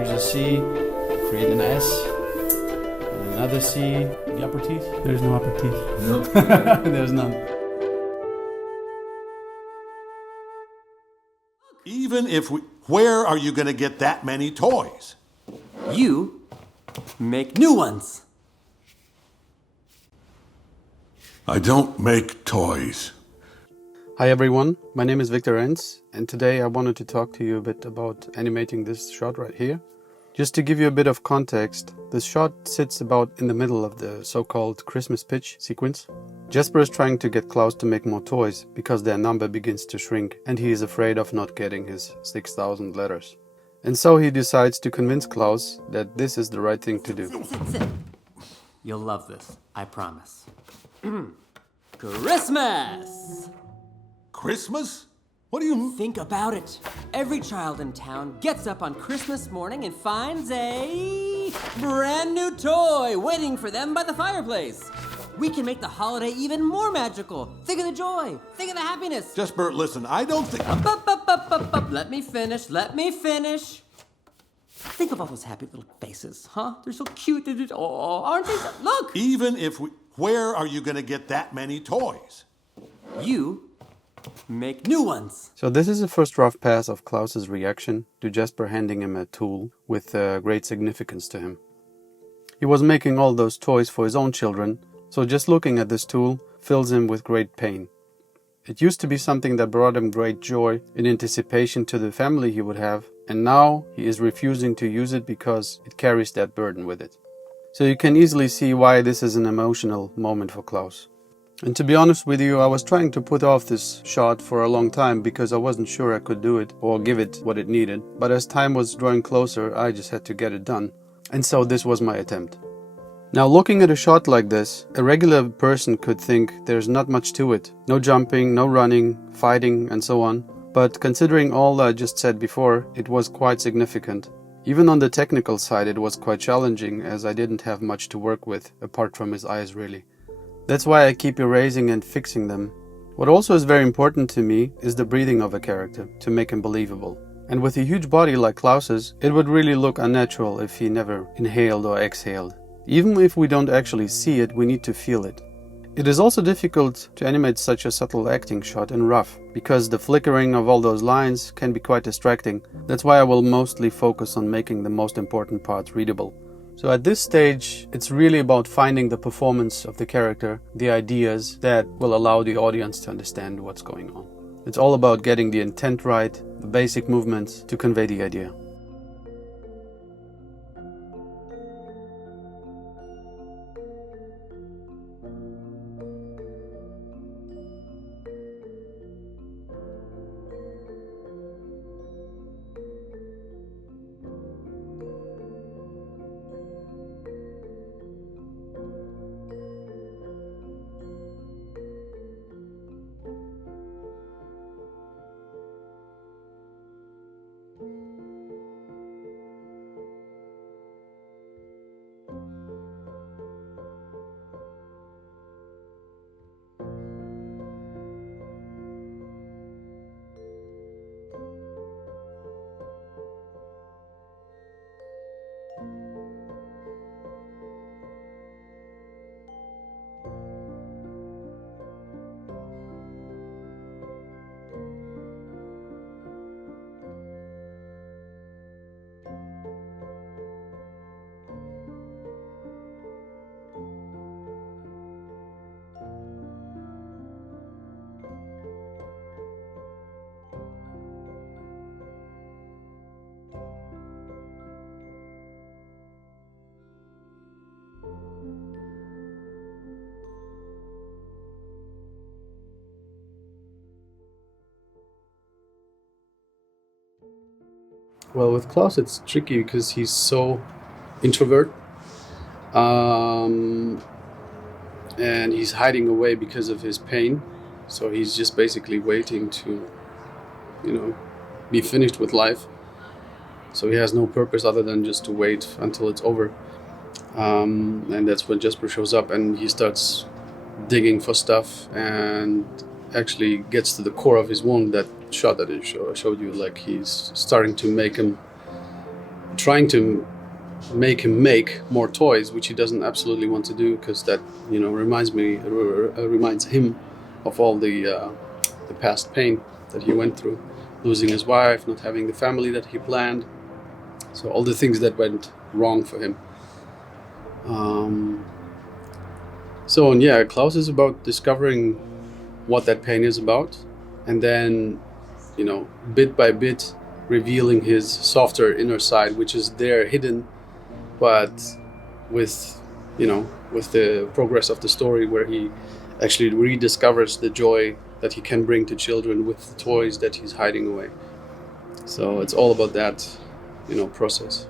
Here's a C, create an S, and another C. The upper teeth? There's no upper teeth. No. There's none. Even if we... Where are you going to get that many toys? You make new ones. I don't make toys. Hi everyone, my name is Victor Ens, and today I wanted to talk to you a bit about animating this shot right here. Just to give you a bit of context, this shot sits about in the middle of the so-called Christmas pitch sequence. Jesper is trying to get Klaus to make more toys because their number begins to shrink and he is afraid of not getting his 6,000 letters. And so he decides to convince Klaus that this is the right thing to do. Sit. You'll love this, I promise. Christmas! Christmas? What do you... Think about it. Every child in town gets up on Christmas morning and finds a brand new toy waiting for them by the fireplace. We can make the holiday even more magical. Think of the joy. Think of the happiness. Jesper, listen, I don't think... Up. Let me finish. Think of all those happy little faces, huh? They're so cute. Oh, aren't they? Look! Even if we... Where are you going to get that many toys? You make new ones. So this is a first rough pass of Klaus's reaction to Jesper handing him a tool with great significance to him. He was making all those toys for his own children, so just looking at this tool fills him with great pain. It used to be something that brought him great joy in anticipation to the family he would have, and now he is refusing to use it because it carries that burden with it. So you can easily see why this is an emotional moment for Klaus. And to be honest with you, I was trying to put off this shot for a long time because I wasn't sure I could do it or give it what it needed. But as time was drawing closer, I just had to get it done. And so this was my attempt. Now looking at a shot like this, a regular person could think there's not much to it. No jumping, no running, fighting and so on. But considering all I just said before, it was quite significant. Even on the technical side it was quite challenging as I didn't have much to work with, apart from his eyes really. That's why I keep erasing and fixing them. What also is very important to me is the breathing of a character, to make him believable. And with a huge body like Klaus's, it would really look unnatural if he never inhaled or exhaled. Even if we don't actually see it, we need to feel it. It is also difficult to animate such a subtle acting shot in rough, because the flickering of all those lines can be quite distracting. That's why I will mostly focus on making the most important parts readable. So at this stage, it's really about finding the performance of the character, the ideas that will allow the audience to understand what's going on. It's all about getting the intent right, the basic movements to convey the idea. Well, with Klaus it's tricky because he's so introvert, and he's hiding away because of his pain. So he's just basically waiting to, be finished with life. So he has no purpose other than just to wait until it's over. And that's when Jesper shows up and he starts digging for stuff and actually gets to the core of his wound. That shot that I showed you, like he's starting to make him trying to make him make more toys, which he doesn't absolutely want to do, because that, reminds him of all the past pain that he went through, losing his wife, not having the family that he planned. So all the things that went wrong for him. Klaus is about discovering what that pain is about, and then, bit by bit, revealing his softer inner side, which is there hidden, but with the progress of the story, where he actually rediscovers the joy that he can bring to children with the toys that he's hiding away. So it's all about that, process.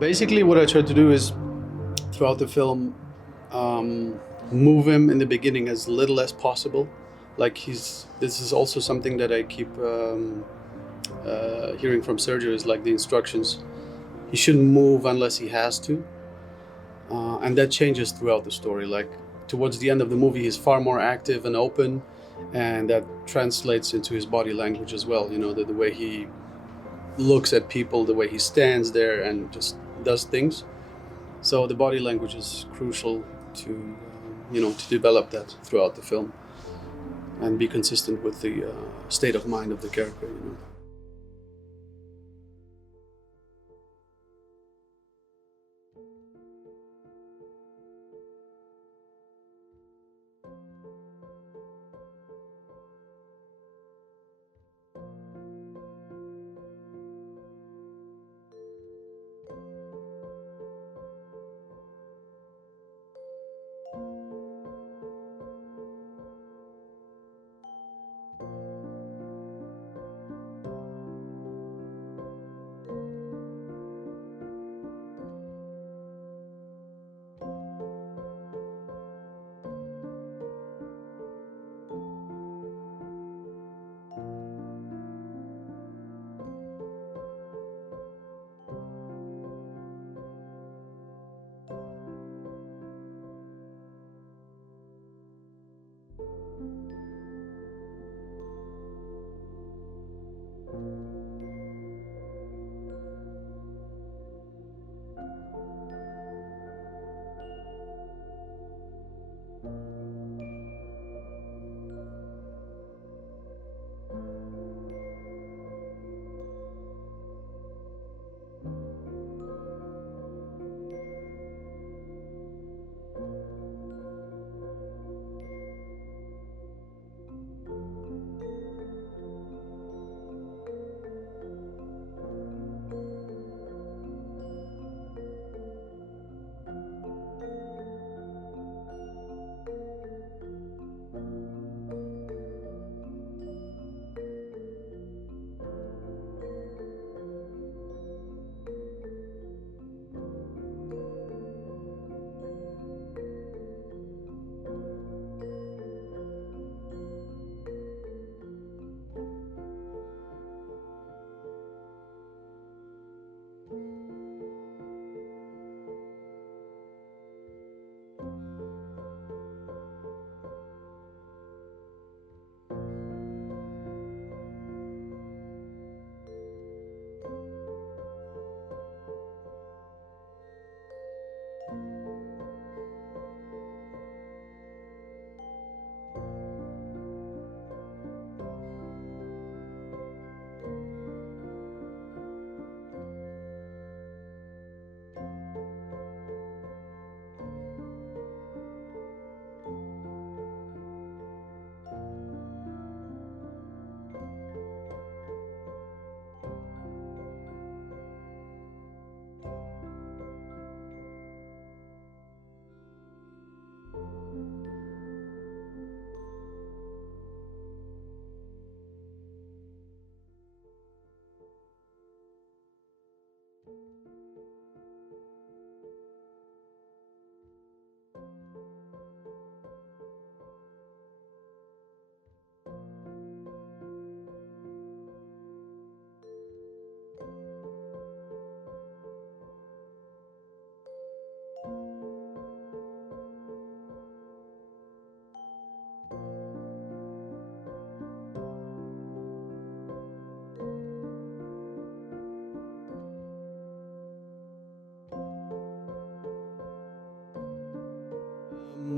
Basically, what I try to do is, throughout the film, move him in the beginning as little as possible. This is also something that I keep hearing from Sergio, is like the instructions. He shouldn't move unless he has to. And that changes throughout the story. Like, towards the end of the movie, he's far more active and open. and that translates into his body language as well. The way he looks at people, the way he stands there and just does things. So the body language is crucial to to develop that throughout the film and be consistent with the state of mind of the character.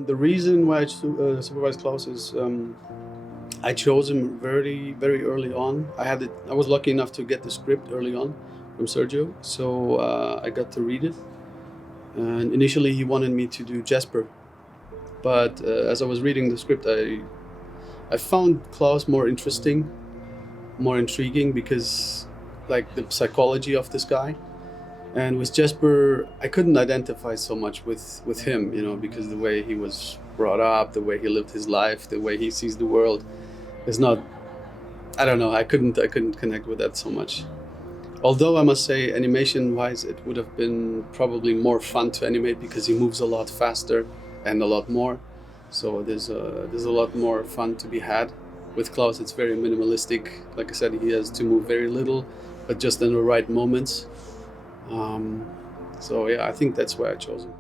The reason why I supervised Klaus is I chose him very, very early on. I was lucky enough to get the script early on from Sergio, so I got to read it. And initially, he wanted me to do Jesper, but as I was reading the script, I found Klaus more interesting, more intriguing because, like, the psychology of this guy. And with Jesper, I couldn't identify so much with him, because the way he was brought up, the way he lived his life, the way he sees the world is not. I don't know. I couldn't connect with that so much. Although I must say, animation-wise, it would have been probably more fun to animate because he moves a lot faster and a lot more. So there's a lot more fun to be had. With Klaus, it's very minimalistic. Like I said, he has to move very little, but just in the right moments. So yeah, I think that's why I chose him.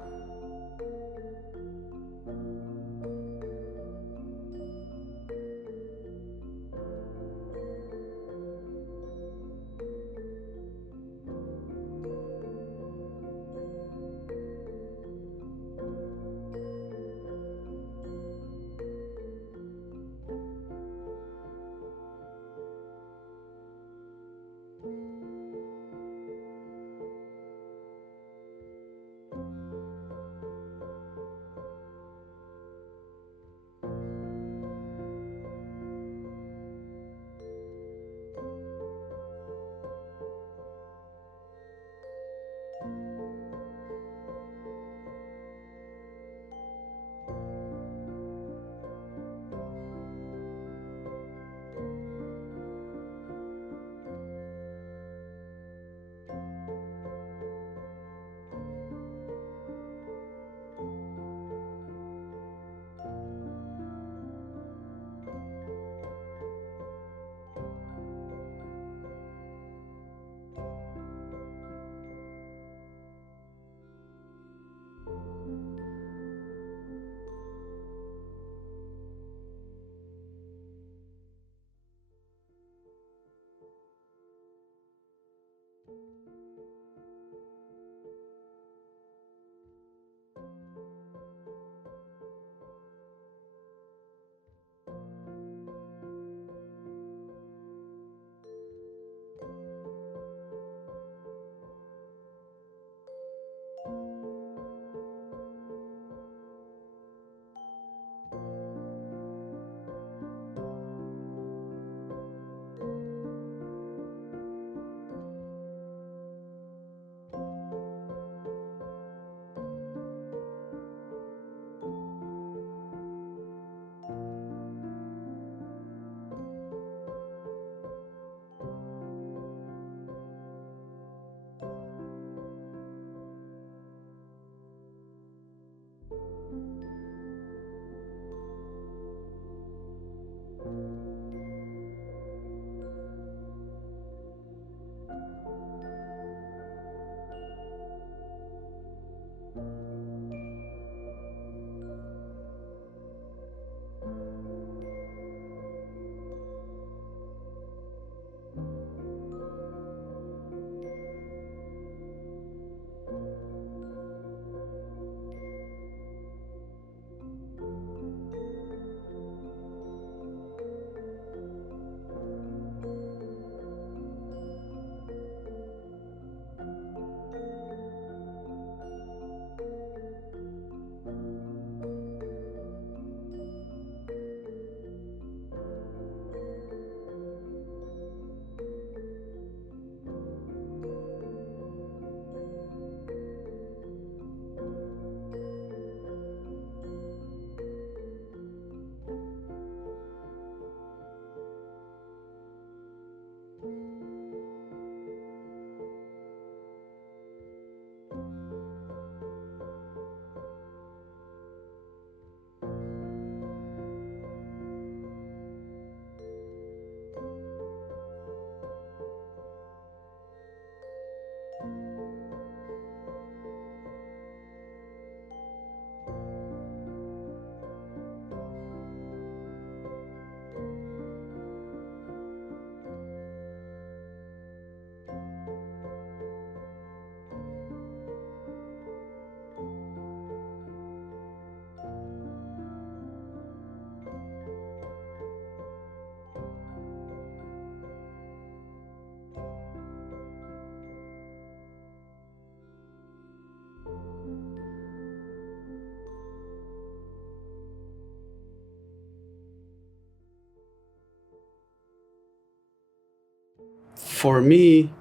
for me,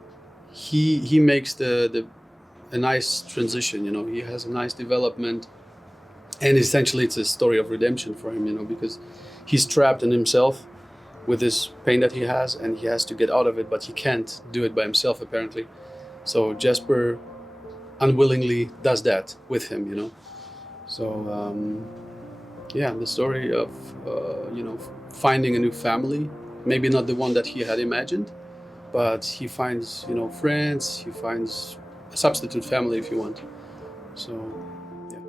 he makes a nice transition. You know, he has a nice development, and essentially it's a story of redemption for him. You know, because he's trapped in himself with this pain that he has, and he has to get out of it, but he can't do it by himself apparently. So Jasper unwillingly does that with him. You know, so yeah, the story of finding a new family, maybe not the one that he had imagined, but he finds friends, he finds a substitute family if you want. So yeah.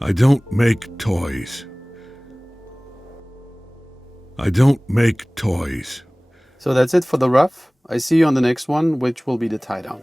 I don't make toys. I don't make toys. So that's it for the rough. I see you on the next one, which will be the tie down.